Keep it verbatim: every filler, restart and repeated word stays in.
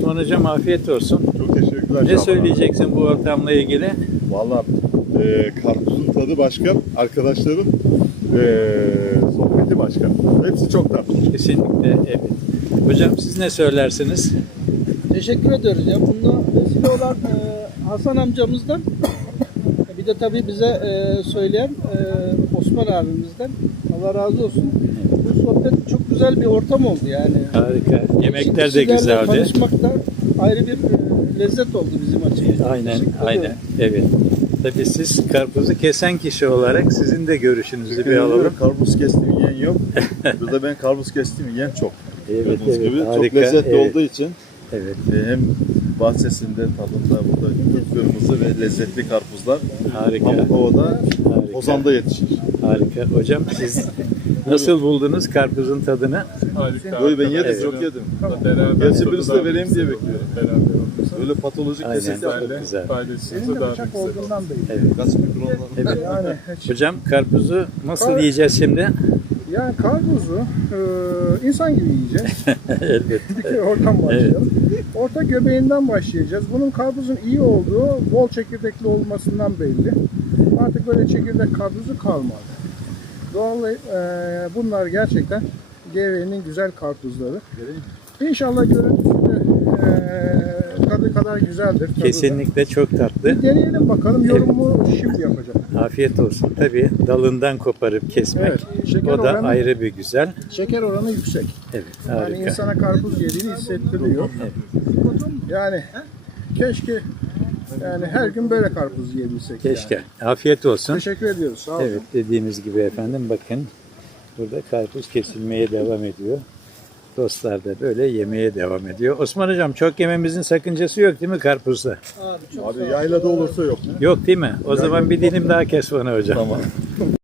Osman Hocam afiyet olsun. Çok teşekkürler. Ne söyleyeceksin bu ortamla ilgili? Valla e, karpuzun tadı başka, arkadaşların e, sohbeti başka. Hepsi çok tatlı. Kesinlikle evet. Hocam siz ne söylersiniz? Teşekkür ediyoruz ya. Bunda vesile olan e, Hasan amcamızdan bir de tabii bize e, söyleyen e, Osman abimizden Allah razı olsun. Bu sohbet çok güzel bir ortam oldu yani. Harika. Yemekler de Kişilerle güzeldi. Tanışmak da ayrı bir e, lezzet oldu bizim açımızdan. Aynen, Teşekkür aynen. ediyorum. Evet. Tabii siz karpuzu kesen kişi olarak sizin de görüşünüzü bir alalım. Karpuz kestim yiyen yok. Burada ben karpuz kestim yiyen çok. Evet, Gördüğünüz evet, gibi harika, çok lezzetli evet. olduğu için Evet. e, hem bahçesinde, tadında burada kırmızı ve lezzetli karpuzlar Harika. Pamukova'da, Harika. Ozan'da yetişir. Harika. Hocam siz nasıl buldunuz karpuzun tadını? Harika. Böyle ben yedim, Evet. çok yedim. Beraber Gerçi birisi de tadı vereyim daha diye güzel bekliyorum. oluyor. Beraber olursa. Böyle patolojik Aynen. kesit yapmadım. Böyle güzel. paylaşırsa daha Bıçak güzel olur. olduğundan belli. Evet. Kaç mikronlar? Evet. Yani, Hocam karpuzu nasıl Kar- yiyeceğiz şimdi? yani karpuzu e, insan gibi yiyeceğiz. Elbette. Bir kere oradan başlayalım. Orta göbeğinden başlayacağız. Bunun karpuzun iyi olduğu bol çekirdekli olmasından belli. Artık böyle çekirdek karpuzu kalmadı. Doğal e, bunlar gerçekten G V'nin güzel karpuzları. İnşallah görüntüsü de e, tadı kadar güzeldir. tadı da. Kesinlikle çok tatlı. Bir deneyelim bakalım. Yorumu şimdi yapacağım. Afiyet olsun. Tabii dalından koparıp kesmek. Evet, şeker O da oranı- ayrı bir güzel. Şeker oranı yüksek. Evet, Yani harika. insana karpuz yediğini hissettiriyor. Yani keşke yani her gün böyle karpuz yiyebilsek. Keşke. Yani. Afiyet olsun. Teşekkür ediyoruz. Sağ olun. Evet, dediğimiz gibi efendim bakın burada karpuz kesilmeye devam ediyor. Dostlar da böyle yemeye devam ediyor. Osman Hocam çok yememizin sakıncası yok değil mi karpuzda? Abi çok Abi yaylada olursa yok. Yok değil mi? O zaman bir dilim daha kes bana hocam. Tamam.